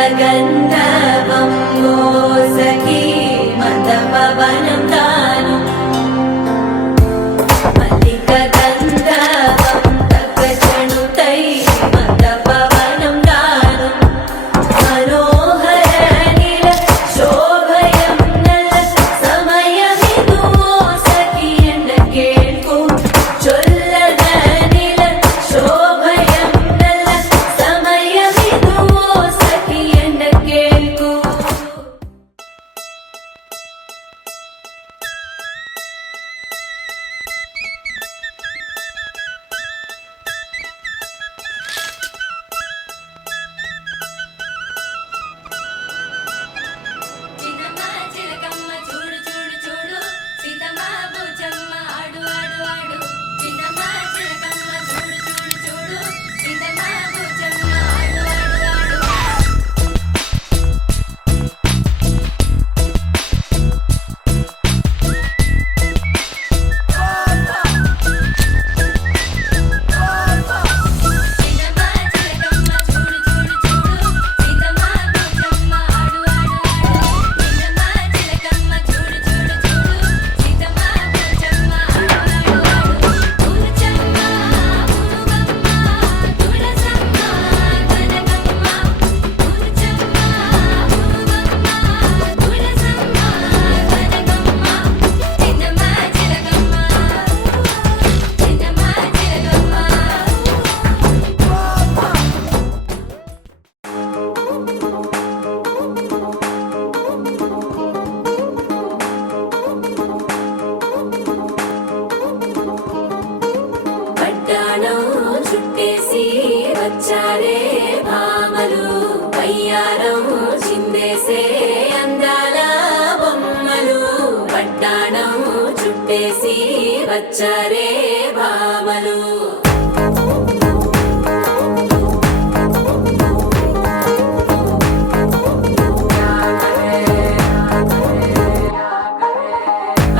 गन्धवं वो सखी मन्दपवनं दानु मल्लिकगन्धवं तकचनुतै मन्दपवनं दानु मनोहर नील शोभयं नल समयमिदु वो सखी एन्न केळ्कु चोल्लद नील शोभयं नल समयमिदु वो सखी एन्न केळ्कु చిన్నమ్మ చిలకమ్మ చూడు చూడు చూడు సీతమ్మ బుజ్జమ్మ ఆడు ఆడు ఆడు చిన్నమ్మ చిలకమ్మ చూడు చూడు చూడు సీతమ్మ బుజ్జమ్మ ఆడు ఆడు ఆడు చిన్నమ్మ చిలకమ్మ చూడు చూడు చూడు సీతమ్మ బుజ్జమ్మ ఆడు ఆడు ఆడు చిన్నమ్మ చిలకమ్మ చూడు చూడు చూడు సీతమ్మ బుజ్జమ్మ ఆడు ఆడు ఆడు ఊరుచమ్మ ఊరుగమ్మ తులసమ్మ కనకమ్మ ఊరుచమ్మ ఊరుగమ్మ తులసమ్మ కనకమ్మ చిన్నమ్మ చిలకమ్మ చిన్నమ్మ చిలకమ్మ పట్టాణం చుట్టేసి వచ్చారే భామలు పయ్యారం చిందేసే అందాల బొమ్మలు పట్టాణం చుట్టేసి వచ్చారే భామలు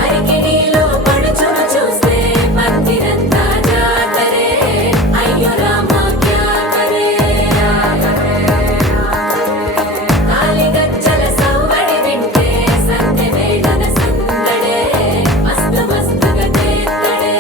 అరికిణీలో పడుచును చూస్తే పందిరంతా జాతరే అయ్యో రామ క్యా కరే కాలిగజ్జల సవ్వడి వింటే సందె వేళన సందడే మస్తు మస్తుగా చేత్తడే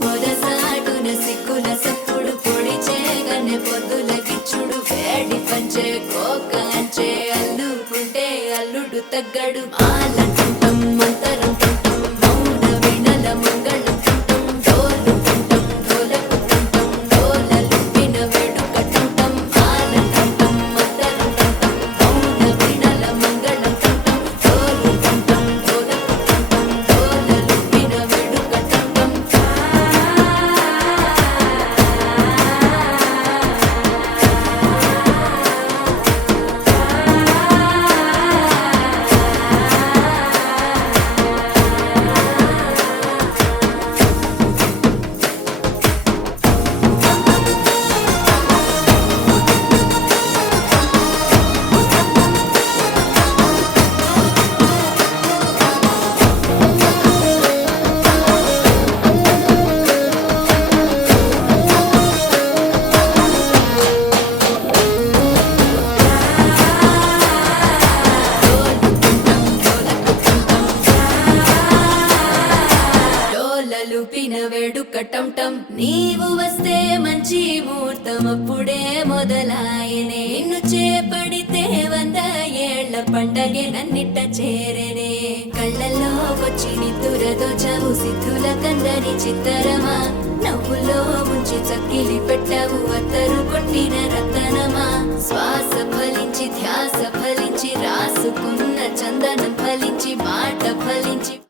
పొదసాటున సిక్కుల సప్పుడు పొడి చేయగానే పొద్దుల గిచ్చుడు వేడి పంచే కోక అంచే అల్లుకుంటే అల్లుడు తగ్గడు మాలంటుంటాం మంతరం తుంటాం మౌన వినల మంగళం తుంటాం డోలు తుంటాం డోలకు తుంటాం డోలలు విన వేడుక తుంటాం మాలంటుంటాం మంతరం తుంటాం మౌన వినల మంగళం తుంటాం డోలు తుంటాం డోలకు తుంటాం డోలలు విన వేడుక తుంటాం డోలలుపిన వేడుక టంటం నీవు వస్తే మంచి ముహూర్తం అప్పుడే మొదలాయనే నిన్ను చేపడితే 100 ఏళ్ల పండగే నన్నిట్ట చేరనే కళ్ళల్లో వచ్చి నిద్దురదోచవు సిద్ధుల కందని చిత్తరమా నవ్వులో ముంచి చక్కిలి పెట్టవు అత్తరు కొట్టిన రతనమా శ్వాస ఫలించి ధ్యాస ఫలించి రాసుకున్న చందనం ఫలించి మాట ఫలించి